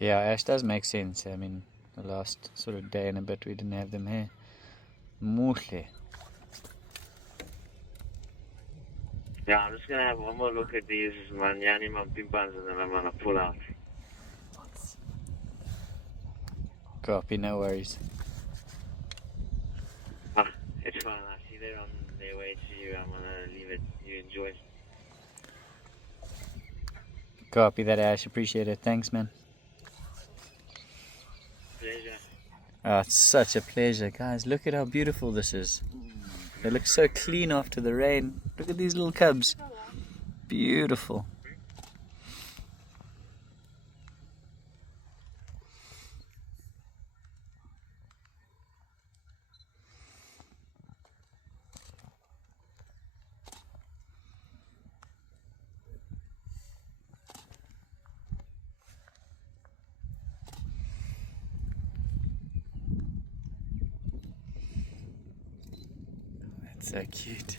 Yeah, ash does make sense. I mean, the last sort of day and a bit we didn't have them here. Muhle. Yeah, I'm just gonna have one more look at these manyani mampimbans and then I'm gonna pull out. Copy, no worries. It's fine, I see they're on their way to you. I'm gonna leave it. You enjoy. Copy that, Ash. Appreciate it. Thanks, man. Pleasure. Oh, it's such a pleasure. Guys, look at how beautiful this is. They look so clean after the rain. Look at these little cubs. Beautiful. That's so cute.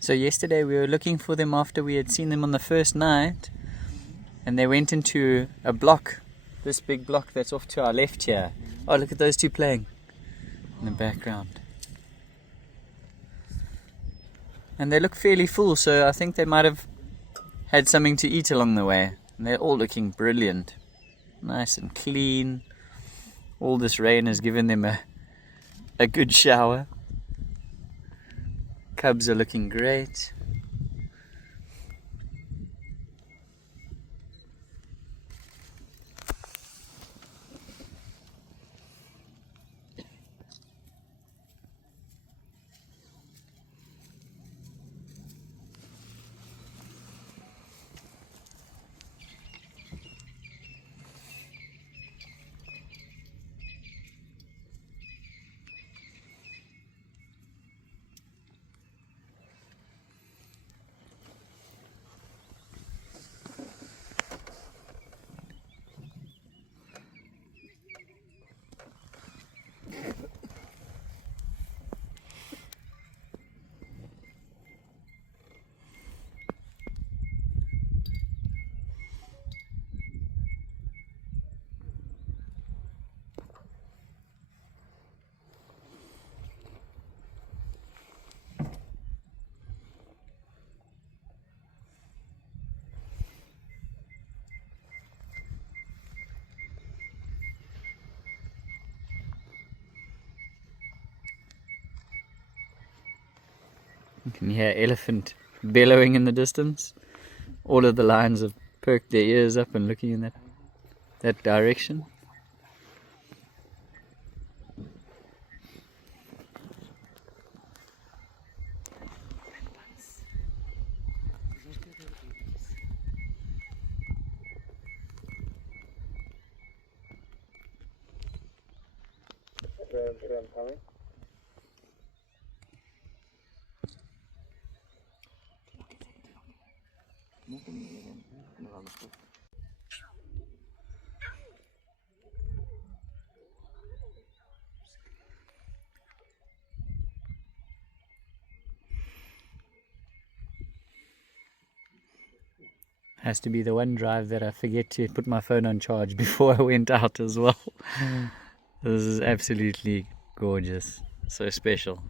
So yesterday we were looking for them after we had seen them on the first night, and they went into a block, this big block that's off to our left here. Oh, look at those two playing in the background. And they look fairly full, so I think they might have had something to eat along the way. And they're all looking brilliant. Nice and clean. All this rain has given them a good shower. Cubs are looking great. You can hear elephant bellowing in the distance. All of the lions have perked their ears up and looking in that direction. Has to be the one drive that I forget to put my phone on charge before I went out as well. This is absolutely gorgeous. So special.